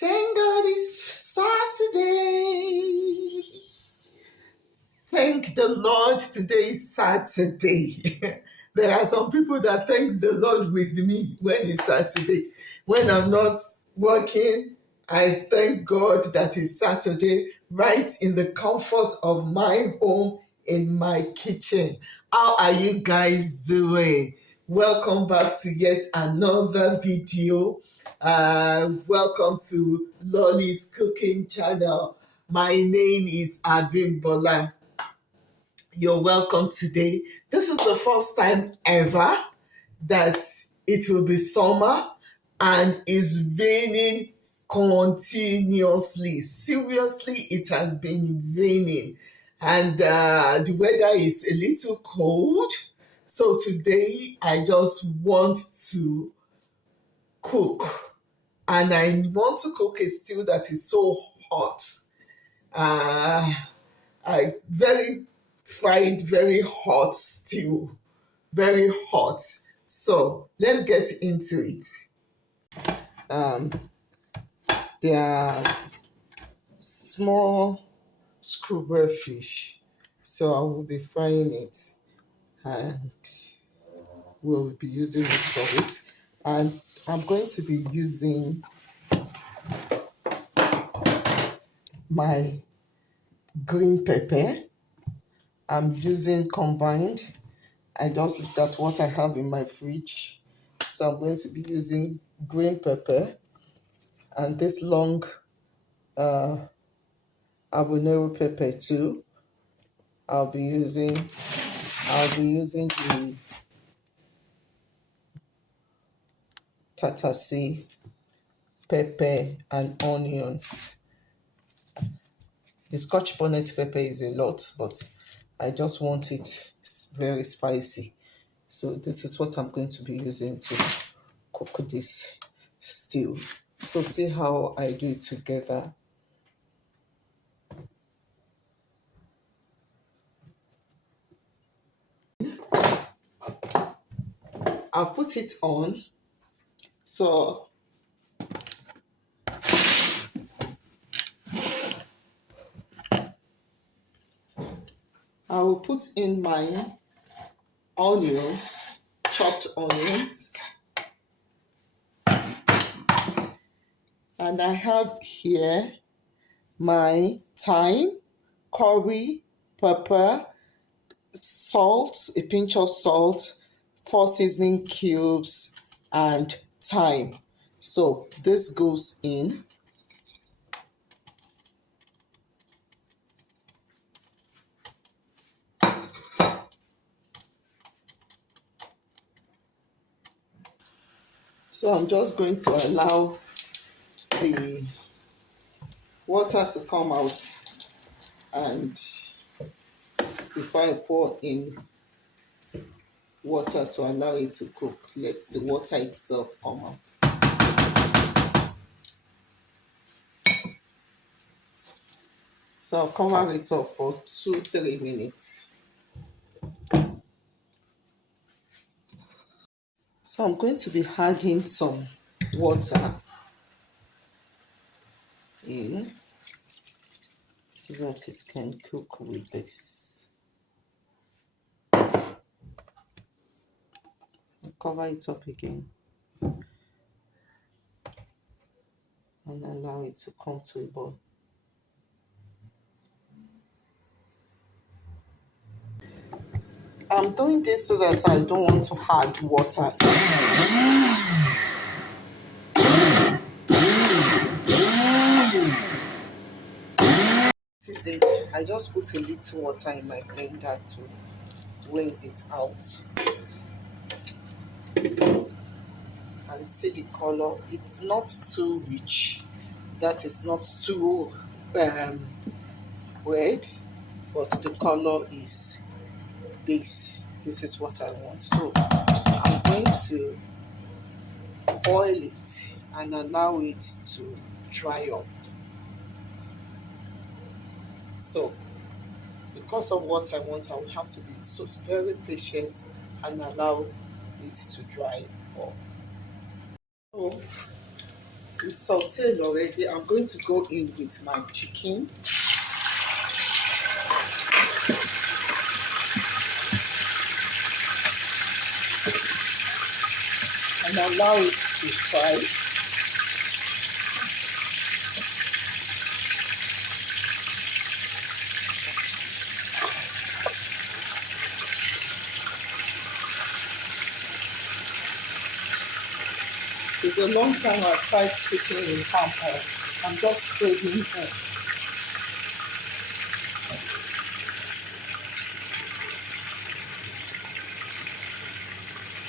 Thank God it's Saturday. Thank the Lord, today is Saturday. There are some people that thanks the Lord with me when it's Saturday. When I'm not working, I thank God that it's Saturday right in the comfort of my home in my kitchen. How are you guys doing? Welcome back to yet another video. Welcome to Lolly's Cooking Channel. My name is Abimbola. You're welcome today. This is the first time ever that it will be summer and is raining continuously. Seriously, it has been raining and the weather is a little cold. So today I just want to cook, and I want to cook a stew that is so hot. Uh, I very fried, very hot stew, very hot. So let's get into it. Um, there are small screwball fish, so I will be frying it, and we'll be using it for it. And I'm going to be using my green pepper. I'm using combined. I just looked at what I have in my fridge. So I'm going to be using green pepper and this long habanero pepper too. I'll be using the tatashe, pepper and onions. The scotch bonnet pepper is a lot, but I just want it very spicy. So this is what I'm going to be using to cook this stew. So see how I do it together. I've put it on. So I will put in my onions, chopped onions. And I have here my thyme, curry, pepper, salt, a pinch of salt, 4 seasoning cubes, and thyme. So this goes in. So I'm just going to allow the water to come out, and before I pour in water to allow it to cook, let the water itself come out. So I'll cover it up for 2-3 minutes. So I'm going to be adding some water in so that it can cook with this. I'll cover it up again and allow it to come to a boil. I'm doing this so that I don't want to add water. This is it. I just put a little water in my blender to rinse it out. And see the color, it's not too rich, that is not too red, but the color is this is what I want. So I'm going to boil it and allow it to dry up. So because of what I want, I will have to be so very patient and allow it to dry up. So It's sauteed already. I'm going to go in with my chicken and allow it to fry. It's a long time I've fried chicken in palm oil. I'm just craving home.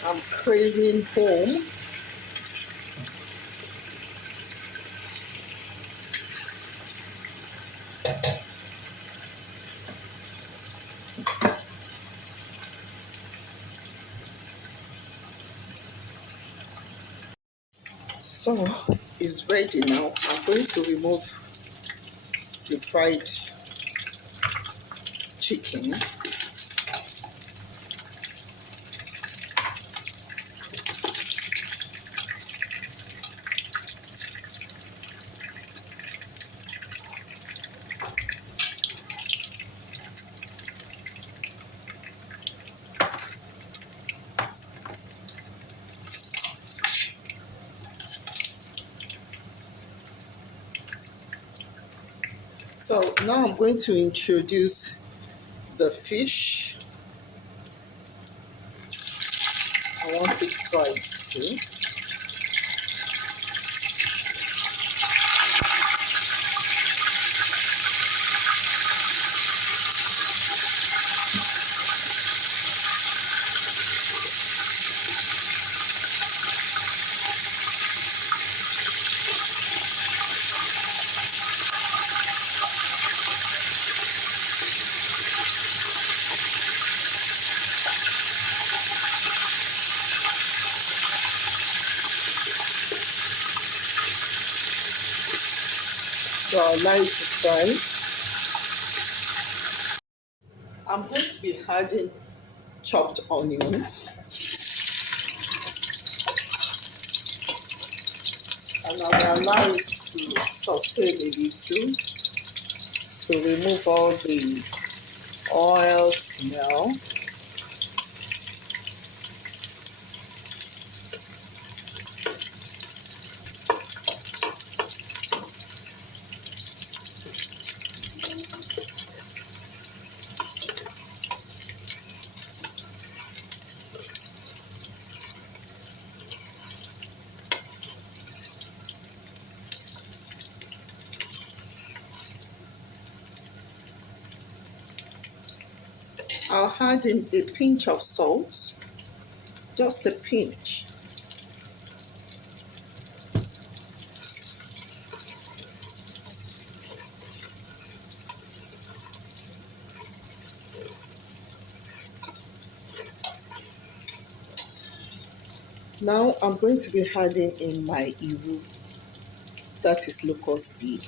I'm craving home. So it's ready now. I'm going to remove the fried chicken. So now I'm going to introduce the fish. I want it fried too. So I'll allow it to fry. I'm going to be adding chopped onions and I will allow it to saute a little to remove all the oil smell. I'll add in a pinch of salt, just a pinch. Now I'm going to be adding in my iru, that is locust bean.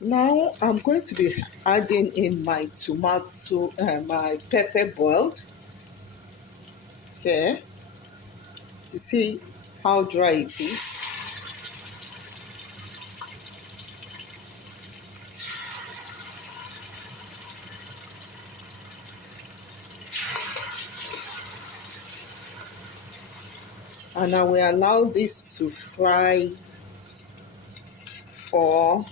Now I'm going to be adding in my tomato, my pepper boiled here. You see how dry it is. And I will allow this to fry for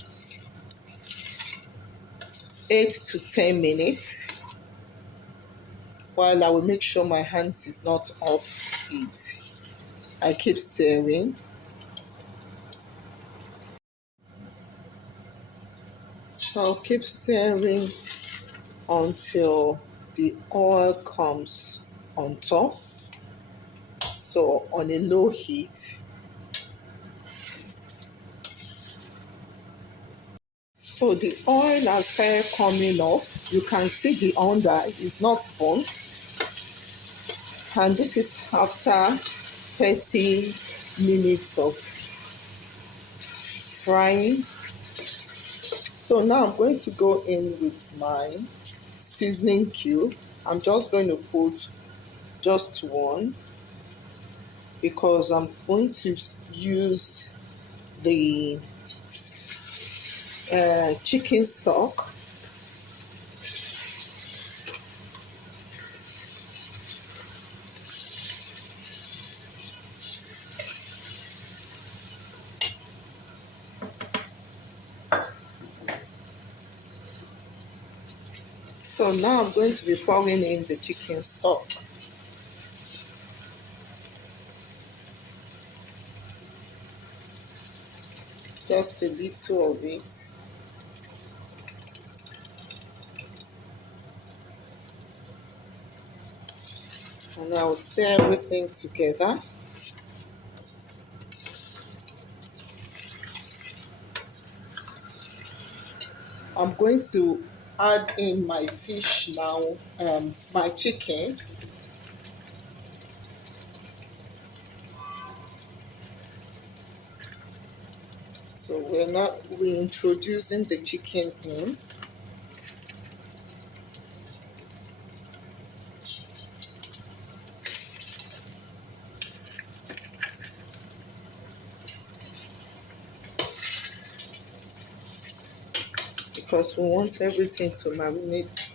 8 to 10 minutes while I will make sure my hands is not off it. I keep stirring. So I'll keep stirring until the oil comes on top. So on a low heat. So the oil has started coming up. You can see the under is not burnt. And this is after 30 minutes of frying. So now I'm going to go in with my seasoning cube. I'm just going to put just one because I'm going to use the chicken stock. So now I'm going to be pouring in the chicken stock. Just a little of it. And I will stir everything together. I'm going to add in my fish now, my chicken. So we're introducing the chicken in. Because we want everything to marinate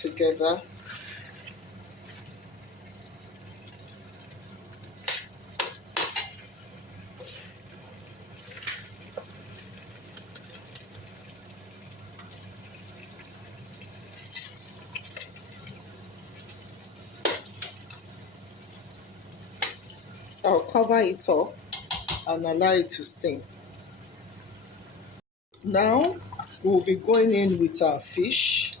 together. So I'll cover it up and allow it to steam. Now we'll be going in with our fish.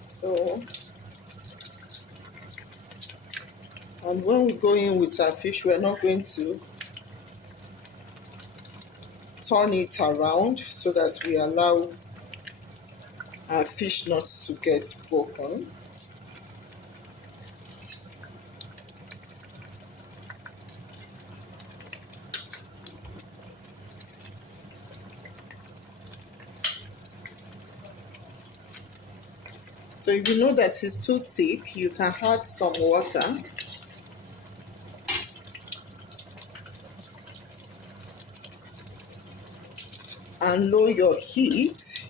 So, and when we go in with our fish, we're not going to turn it around so that we allow our fish not to get broken. So if you know that it's too thick, you can add some water. And lower your heat.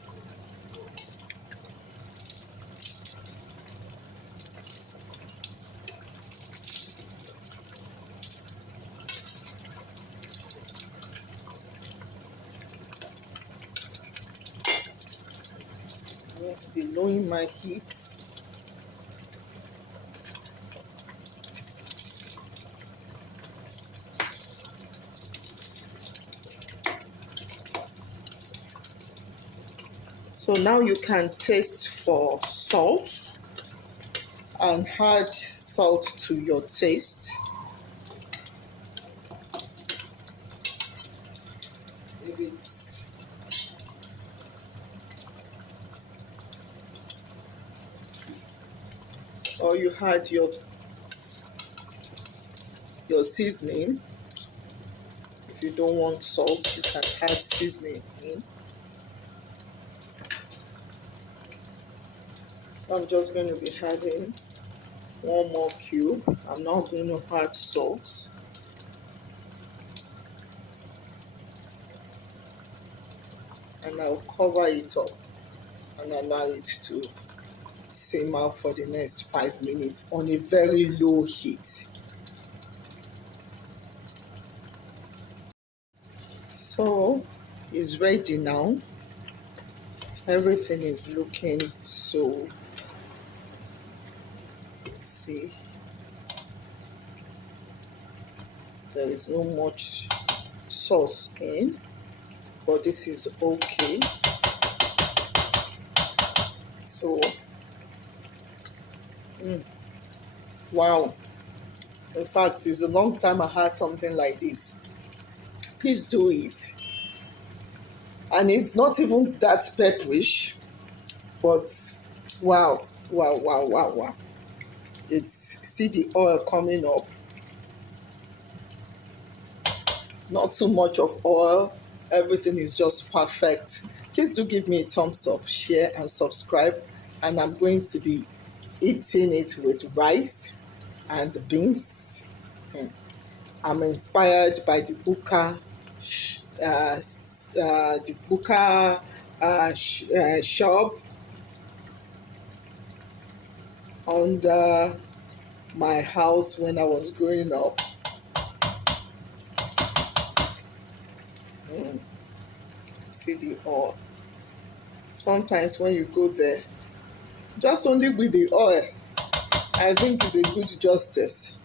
I'm going to be lowering my heat. So now you can taste for salt and add salt to your taste. If it's or you had your seasoning. If you don't want salt, you can add seasoning in. So I'm just going to be adding one more cube. I'm not going to add salt. And I'll cover it up and allow it to simmer for the next 5 minutes on a very low heat. So it's ready now. Everything is looking so, see, there is no much sauce in, but this is okay. So wow, In fact, it's a long time I had something like this. Please do it. And it's not even that pepperish, but wow, wow, wow, wow, wow. It's, see the oil coming up. Not too much of oil. Everything is just perfect. Please do give me a thumbs up, share, and subscribe. And I'm going to be eating it with rice and beans. I'm inspired by the Buka, the Buka shop under my house when I was growing up. Mm, see the oil. Sometimes when you go there, just only with the oil, I think is a good justice.